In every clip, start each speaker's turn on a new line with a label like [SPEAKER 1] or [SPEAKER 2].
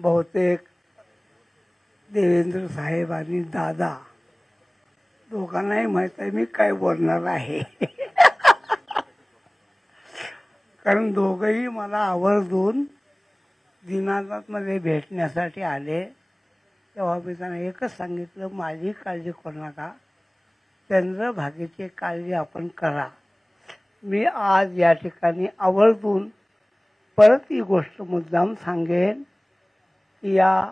[SPEAKER 1] बहुतेक देवेंद्र साहेब आणि दादा दोघांनाही माहीत आहे मी काय बोलणार आहे. कारण दोघंही मला आवर्जून दिनानाथमध्ये भेटण्यासाठी आले. तेव्हा मी त्यांना एकच सांगितलं माझी काळजी करू नका. चंद्रभागेची काळजी आपण करा. मी आज या ठिकाणी आवर्जून परत ही गोष्ट मुद्दाम सांगेन. या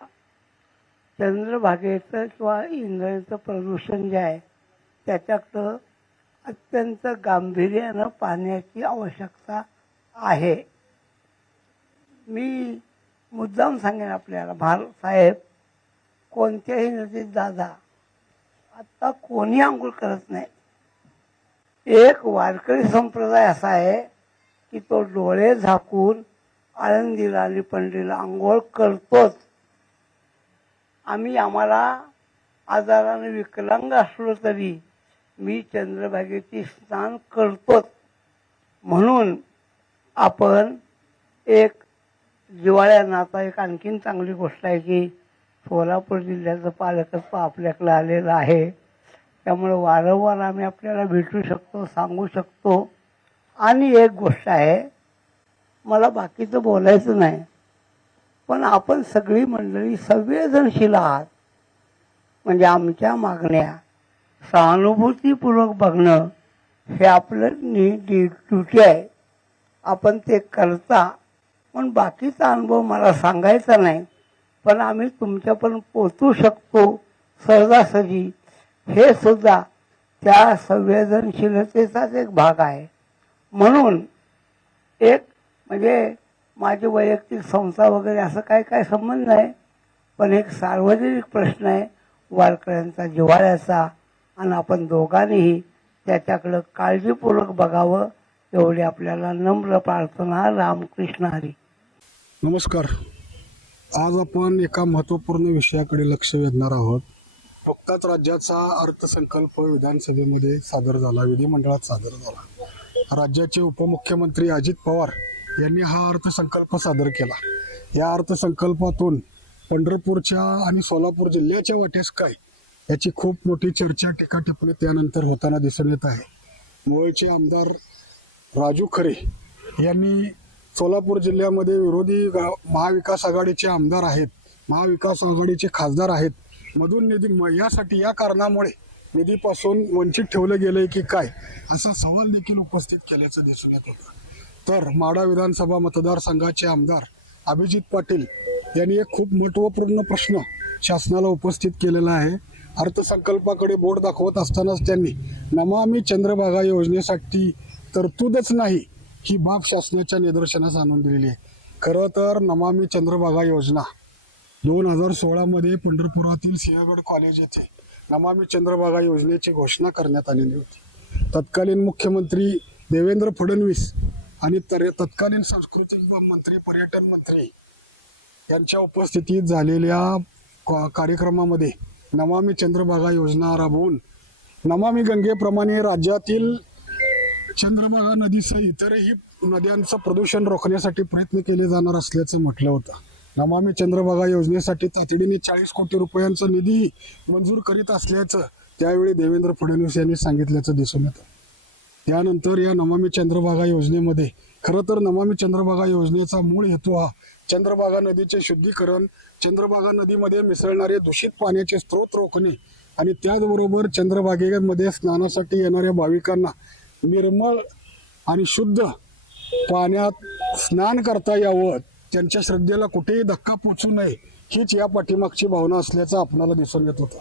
[SPEAKER 1] चंद्रभागेचं किंवा इंद्रायचं प्रदूषण जे आहे त्याच्याकडं अत्यंत गांभीर्यानं पाहण्याची आवश्यकता आहे. मी मुद्दाम सांगेन आपल्याला भार साहेब कोणत्याही नदीत दादा आत्ता कोणी आंघोळ करत नाही. एक वारकरी संप्रदाय असा आहे की तो डोळे झाकून आळंदीला आणि पंढरीला आंघोळ करतोच. आम्ही आम्हाला आजाराने विकलांग असलो तरी मी चंद्रभागेची स्नान करतोच. म्हणून आपण एक जिवाळ्यानं एक आणखीन चांगली गोष्ट आहे की सोलापूर जिल्ह्याचं पालकत्व आपल्याकडे आलेलं आहे. त्यामुळे वारंवार आम्ही आपल्याला भेटू शकतो सांगू शकतो. आणि एक गोष्ट आहे मला बाकीचं बोलायचं नाही. पण आपण सगळी मंडळी संवेदनशील आहात. म्हणजे आमच्या मागण्या सहानुभूतीपूर्वक बघणं हे आपलं नी ड्युटी आहे. आपण ते करता. पण बाकीचा अनुभव मला सांगायचा नाही. पण आम्ही तुमच्यापर्यंत पोचू शकतो सहजासहजी. हे सुद्धा त्या संवेदनशीलतेचाच एक भाग आहे. म्हणून एक म्हणजे माझी वैयक्तिक संस्था वगैरे असं काय काय संबंध नाही पण एक सार्वजनिक प्रश्न आहे वारकऱ्यांचा जिव्हाळ्याचा आणि आपण दोघांनीही त्याच्याकडं काळजीपूर्वक बघावं एवढी आपल्याला नम्र प्रार्थना. रामकृष्ण हरी.
[SPEAKER 2] नमस्कार. आज आपण एका महत्त्वपूर्ण विषयाकडे लक्ष वेधणार आहोत. नुकताच राज्याचा अर्थसंकल्प विधानसभेमध्ये सादर झाला विधिमंडळात सादर झाला. राज्याचे उपमुख्यमंत्री अजित पवार यांनी हा अर्थसंकल्प सादर केला. या अर्थसंकल्पातून पंढरपूरच्या आणि सोलापूर जिल्ह्याच्या वाट्यास काय याची खूप मोठी चर्चा टीका टिप्पणी त्यानंतर होताना दिसून येत आहे. मूळचे आमदार राजू खरे यांनी सोलापूर जिल्ह्यामध्ये विरोधी महाविकास आघाडीचे आमदार आहेत महाविकास आघाडीचे खासदार आहेत मधून निधी यासाठी या कारणामुळे निधीपासून वंचित ठेवलं गेलंय की काय असा सवाल देखील उपस्थित केल्याचं दिसून येत होतं. तर माडा विधानसभा मतदारसंघाचे आमदार अभिजित पाटील यांनी एक खूप महत्त्वपूर्ण प्रश्न शासनाला उपस्थित केलेला आहे. अर्थसंकल्पाकडे बोट दाखवत असतानाच त्यांनी नमामी चंद्रभागा योजनेसाठी तरतूदच नाही ही बाब शासनाच्या निदर्शनास आणून दिलेली आहे. खरं तर नमामी चंद्रभागा योजना दोन हजार सोळामध्ये पंढरपुरातील सिंहगड कॉलेज येथे नमामी चंद्रभागा योजनेची घोषणा करण्यात आलेली होती. तत्कालीन मुख्यमंत्री देवेंद्र फडणवीस आणि तर तत्कालीन सांस्कृतिक मंत्री पर्यटन मंत्री यांच्या उपस्थितीत झालेल्या का- कार्यक्रमामध्ये नमामी चंद्रभागा योजना राबवून नमामी गंगेप्रमाणे राज्यातील चंद्रभागा नदीसह इतरही नद्यांचं प्रदूषण रोखण्यासाठी प्रयत्न केले जाणार असल्याचं म्हटलं होतं. नमामी चंद्रभागा योजनेसाठी तातडीने चाळीस कोटी रुपयांचा निधी मंजूर करीत असल्याचं त्यावेळी देवेंद्र फडणवीस यांनी सांगितल्याचं दिसून येतं. त्यानंतर या नमामी चंद्रभागा योजनेमध्ये खरं तर नमामी चंद्रभागा योजनेचा मूळ हेतू हा चंद्रभागा नदीचे शुद्धीकरण चंद्रभागा नदीमध्ये मिसळणारे दूषित पाण्याचे स्रोत रोखणे आणि त्याचबरोबर चंद्रभागेमध्ये स्नानासाठी येणाऱ्या भाविकांना निर्मळ आणि शुद्ध पाण्यात स्नान करता यावं त्यांच्या श्रद्धेला कुठेही धक्का पोचू नये हीच या पाठीमागची भावना असल्याचं आपणाला दिसून येत होतं.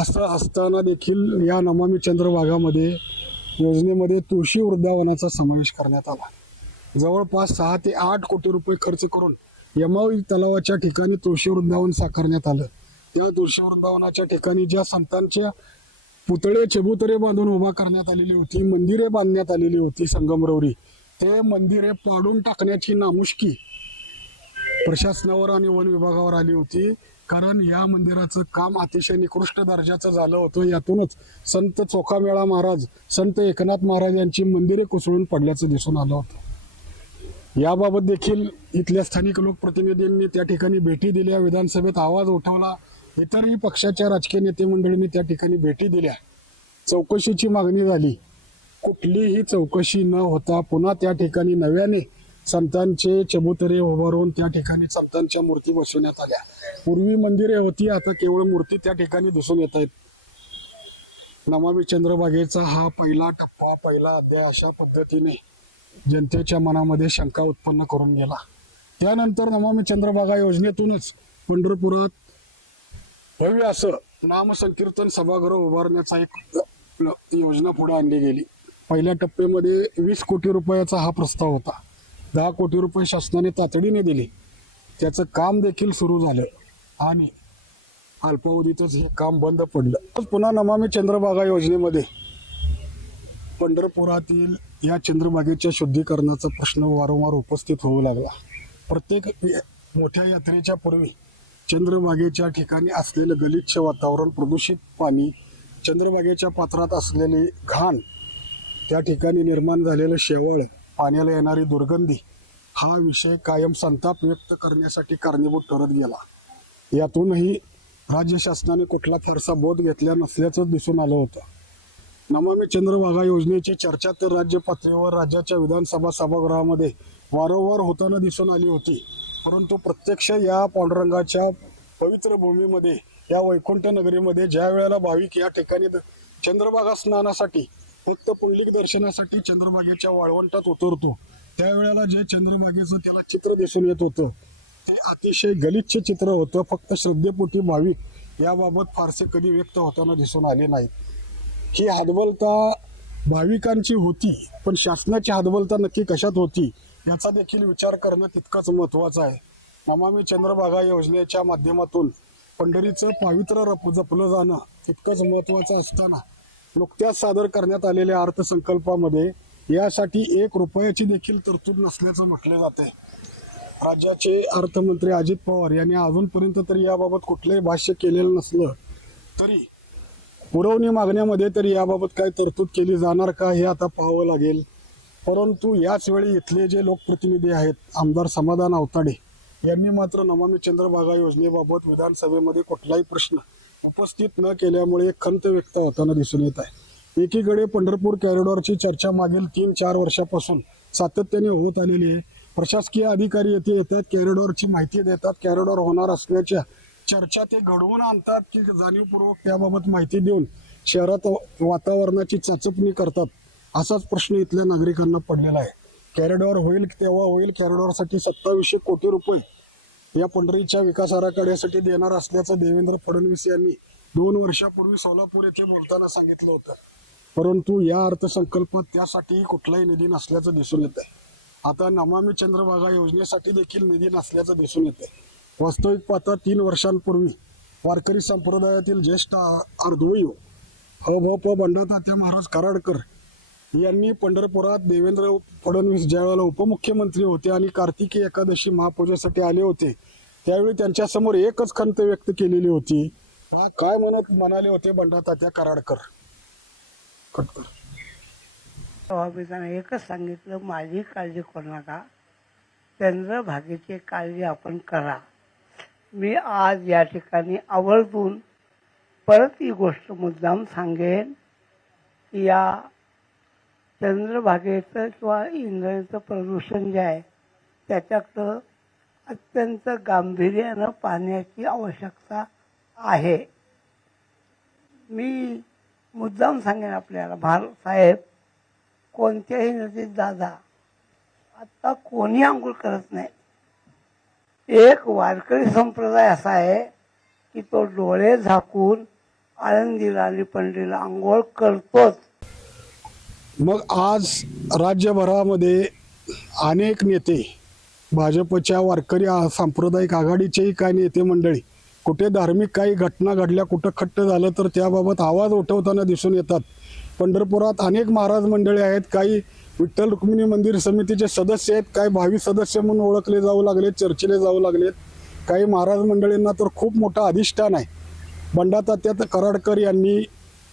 [SPEAKER 2] असं असताना देखील या नमामी चंद्रभागामध्ये योजनेमध्ये तुळशी वृंदावनाचा समावेश करण्यात आला. जवळपास सहा ते आठ कोटी रुपये खर्च करून यमावी तलावाच्या ठिकाणी तुळशी वृंदावन साकारण्यात आलं. त्या तुळशी वृंदावनाच्या ठिकाणी ज्या संतांच्या पुतळे चबुतरे बांधून उभा करण्यात आलेली होती मंदिरे बांधण्यात आलेली होती संगमरवरी ते मंदिरे पाडून टाकण्याची नामुष्की प्रशासनावर आणि वन विभागावर आली होती. कारण या मंदिराचं काम अतिशय निकृष्ट दर्जाचं झालं होतं. यातूनच संत चोखामेळा महाराज संत एकनाथ महाराज यांची मंदिरे कोसळून पडल्याचं दिसून आलं होतं. याबाबत देखील इथल्या स्थानिक लोकप्रतिनिधींनी त्या ठिकाणी भेटी दिल्या विधानसभेत आवाज उठवला. इतरही पक्षाच्या राजकीय नेते मंडळींनी त्या ठिकाणी भेटी दिल्या. चौकशीची मागणी झाली. कुठलीही चौकशी न होता पुन्हा त्या ठिकाणी नव्याने संतांचे चबुतरे उभारून त्या ठिकाणी संतांच्या मूर्ती बसवण्यात आल्या. पूर्वी मंदिरे होती आता केवळ मूर्ती त्या ठिकाणी दिसून येत आहेत. नमामी चंद्रभागेचा हा पहिला टप्पा पहिला अध्याय अशा पद्धतीने जनतेच्या मनामध्ये शंका उत्पन्न करून गेला. त्यानंतर नमामी चंद्रभागा योजनेतूनच पंढरपुरात भव्य असं नामसंकीर्तन सभागृह उभारण्याचा एक योजना पुढे आणली गेली. पहिल्या टप्प्यामध्ये वीस कोटी रुपयाचा हा प्रस्ताव होता. दहा कोटी रुपये शासनाने तातडीने दिले. त्याचं काम देखील सुरू झालं. आणि अल्पावधीतच हे काम बंद पडलं. पुन्हा नमामी चंद्रभागा योजनेमध्ये पंढरपुरातील या चंद्रभागेच्या शुद्धीकरणाचा प्रश्न वारंवार उपस्थित होऊ लागला. प्रत्येक मोठ्या यात्रेच्या पूर्वी चंद्रभागेच्या ठिकाणी असलेलं गलिच्छ वातावरण प्रदूषित पाणी चंद्रभागेच्या पात्रात असलेले घाण त्या ठिकाणी निर्माण झालेलं शेवळ पाण्याला येणारी दुर्गंधी हा विषय कायम संताप व्यक्त करण्यासाठी कारणीभूत ठरत गेला. यातूनही राज्य शासनाने कुठला फारसा बोध घेतला नसल्याचं दिसून आलं होतं. नमामी चंद्रभागा योजनेची चर्चा तर राज्य पातळीवर राज्याच्या विधानसभा सभागृहामध्ये वारंवार होताना दिसून आली होती. परंतु प्रत्यक्ष या पांडुरंगाच्या पवित्र भूमीमध्ये या वैकुंठ नगरीमध्ये ज्या वेळेला भाविक या ठिकाणी चंद्रभागा स्नानासाठी फक्त पुंडलिक दर्शनासाठी चंद्रभागेच्या वाळवंटात उतरतो. त्यावेळेला जे चंद्रभागेचं त्याला चित्र दिसून येत होतं ते अतिशय गलिच्छ चित्र होतं. फक्त श्रद्धेपोटी भाविक याबाबत फारसे कधी व्यक्त होताना दिसून आले नाहीत. ही हातबलता भाविकांची होती पण शासनाची हातबलता नक्की कशात होती याचा देखील विचार करणं तितकंच महत्वाचं आहे. नमामी चंद्रभागा योजनेच्या माध्यमातून पंढरीचं पावित्र्य रप जपलं जाणं तितकंच महत्वाचं असताना नुकत्याच सादर करण्यात आलेल्या अर्थसंकल्पामध्ये यासाठी एक रुपयाची देखील तरतूद नसल्याचं म्हटलं जाते. आहे राज्याचे अर्थमंत्री अजित पवार यांनी अजूनपर्यंत तरी याबाबत कुठलंही भाष्य केलेलं नसलं तरी पुरवणी मागण्यामध्ये तरी याबाबत काय तरतूद केली जाणार का हे आता पाहावं लागेल. परंतु याच वेळी इथले जे लोकप्रतिनिधी आहेत आमदार समाधान अवताडे यांनी मात्र नमामी चंद्रभागा योजनेबाबत विधानसभेमध्ये कुठलाही प्रश्न उपस्थित न केल्यामुळे खंत व्यक्त होताना दिसून येत आहे. एकीकडे पंढरपूर कॉरिडॉरची चर्चा मागील तीन चार वर्षापासून सातत्याने होत आलेली आहे. प्रशासकीय अधिकारी येथे येतात कॅरिडॉरची माहिती देतात. कॅरिडॉर होणार असल्याच्या चर्चा ते घडवून आणतात की जाणीवपूर्वक त्याबाबत माहिती देऊन शहरात वातावरणाची चाचपणी करतात असाच प्रश्न इथल्या नागरिकांना पडलेला आहे. कॅरिडॉर होईल तेव्हा होईल. कॅरिडॉरसाठी सत्तावीसशे कोटी रुपये या पंढरीच्या विकास आराखड्यासाठी देणार असल्याचं देवेंद्र फडणवीस यांनी दोन वर्षापूर्वी सोलापूर येथे बोलताना सांगितलं होतं. परंतु या अर्थसंकल्पात त्यासाठी कुठलाही निधी नसल्याचं दिसून येत आहे आता नमामी चंद्रभागा योजनेसाठी देखील निधी नसल्याचं दिसून येत आहे वास्तविक पाहता तीन वर्षांपूर्वी वारकरी संप्रदायातील ज्येष्ठ अर्धवयू ह भ प बंडातात्या महाराज कराडकर यांनी पंढरपुरात देवेंद्र फडणवीस ज्यावेळेला उपमुख्यमंत्री होते आणि कार्तिकी एकादशी महापूजेसाठी आले होते त्यावेळी त्यांच्यासमोर एकच खंत व्यक्त केलेली होती. काय म्हणत म्हणाले होते बंडातात्या कराडकर? कटकर
[SPEAKER 1] एकच सांगितलं माझी काळजी करू नका. चंद्रभागेची काळजी आपण करा. मी आज या ठिकाणी आवर्जून परत ही गोष्ट मुद्दाम सांगेन. की या चंद्रभागेचं किंवा इंग्रजचं प्रदूषण जे आहे त्याच्याकडं अत्यंत गांभीर्यानं पाहण्याची आवश्यकता आहे. मी मुद्दाम सांगेन आपल्याला भार साहेब कोणत्याही नदीत दादा आता कोणी आंघोळ करत नाही. एक वारकरी संप्रदाय असा आहे की तो डोळे झाकून आळंदीला आणि पंढरीला आंघोळ करतोच.
[SPEAKER 2] मग आज राज्यभरामध्ये अनेक नेते भाजपच्या वारकरी सांप्रदायिक आघाडीचेही काही नेते मंडळी कुठे धार्मिक काही घटना घडल्या कुठं खट्ट झालं तर त्याबाबत आवाज उठवताना दिसून येतात. पंढरपुरात अनेक महाराज मंडळी आहेत काही विठ्ठल रुक्मिणी मंदिर समितीचे सदस्य आहेत काही भावी सदस्य म्हणून ओळखले जाऊ लागलेत चर्चेले जाऊ लागलेत. काही महाराज मंडळींना तर खूप मोठं अधिष्ठान आहे. बंडातात्यात कराडकर यांनी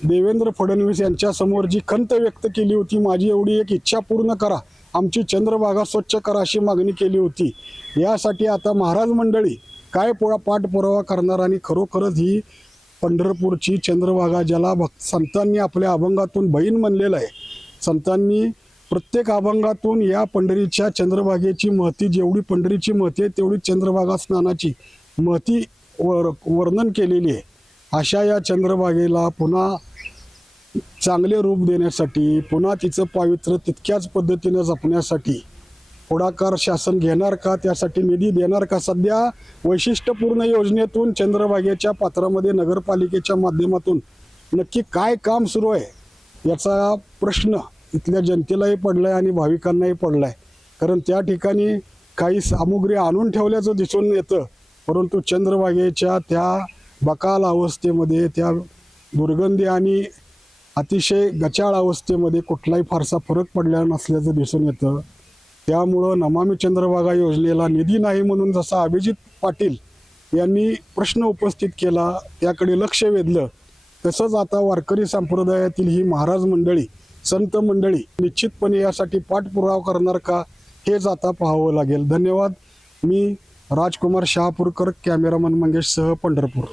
[SPEAKER 2] देवेंद्र फडणवीस यांच्यासमोर जी खंत व्यक्त केली होती माझी एवढी एक इच्छा पूर्ण करा. आमची चंद्रभागा स्वच्छ करा अशी मागणी केली होती. यासाठी आता महाराज मंडळी काय पोळा पाठपुरावा करणार आणि खरोखरच ही पंढरपूरची चंद्रभागा ज्याला भक्त संतांनी आपल्या अभंगातून बहीण म्हणलेलं आहे. संतांनी प्रत्येक अभंगातून या पंढरीच्या चंद्रभागेची महती जेवढी पंढरीची महती आहे तेवढी चंद्रभागा स्नानाची महती वर वर्णन केलेली आहे. अशा या चंद्रभागेला पुन्हा चांगले रूप देण्यासाठी पुन्हा तिचं पावित्र्य तितक्याच पद्धतीनं जपण्यासाठी पुढाकार शासन घेणार का? त्यासाठी निधी देणार का? सध्या वैशिष्ट्यपूर्ण योजनेतून चंद्रभागेच्या पात्रामध्ये नगरपालिकेच्या माध्यमातून नक्की काय काम सुरू आहे याचा प्रश्न इथल्या जनतेलाही पडलाय आणि भाविकांनाही पडलाय. कारण त्या ठिकाणी काही सामुग्री आणून ठेवल्याचं दिसून येतं. परंतु चंद्रभागेच्या त्या बकाल अवस्थेमध्ये त्या दुर्गंधी आणि अतिशय गचाळ अवस्थेमध्ये कुठलाही फारसा फरक पडलेला नसल्याचं दिसून येतं. त्यामुळं नमामी चंद्रभागा योजनेला निधी नाही म्हणून जसा अभिजित पाटील यांनी प्रश्न उपस्थित केला त्याकडे लक्ष वेधलं तसंच आता वारकरी संप्रदायातील ही महाराज मंडळी संत मंडळी निश्चितपणे यासाठी पाठपुरावा करणार का हेच आता पाहावं लागेल. धन्यवाद. मी राजकुमार शहापूरकर कॅमेरामन मंगेश सह पंढरपूर.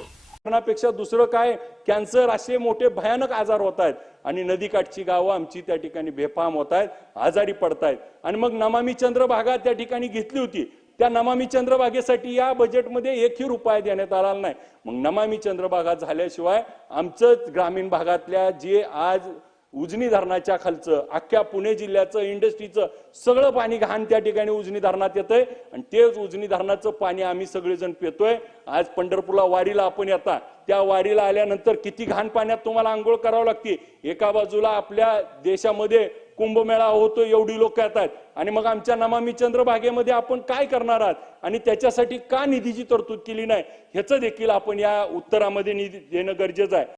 [SPEAKER 3] पेक्षा दुसरं काय? कॅन्सर असे मोठे भयानक आजार होत आहेत. आणि नदीकाठची गावं आमची त्या ठिकाणी बेफाम होत आहेत आजारी पडतायत आणि मग नमामी चंद्रभागा त्या ठिकाणी घेतली होती. त्या नमामी चंद्रभागेसाठी या बजेटमध्ये एकही रुपया देण्यात आला नाही. मग नमामी चंद्रभागा झाल्याशिवाय आमचं ग्रामीण भागातल्या जे आज उजनी धरणाच्या खालचं अख्ख्या पुणे जिल्ह्याचं इंडस्ट्रीचं सगळं पाणी घाण त्या ठिकाणी उजनी धरणात येतंय. आणि तेच उजनी धरणाचं पाणी आम्ही सगळेजण पितोय. आज पंढरपूरला वारीला आपण येता. त्या वारीला आल्यानंतर किती घाण पाण्यात तुम्हाला आंघोळ करावं लागते? एका बाजूला आपल्या देशामध्ये कुंभमेळा होतो एवढी लोक येतात. आणि मग आमच्या नमामी चंद्रभागेमध्ये आपण काय करणार आहात? आणि त्याच्यासाठी का निधीची तरतूद केली नाही? ह्याचं देखील आपण या उत्तरामध्ये निधी देणं गरजेचं आहे.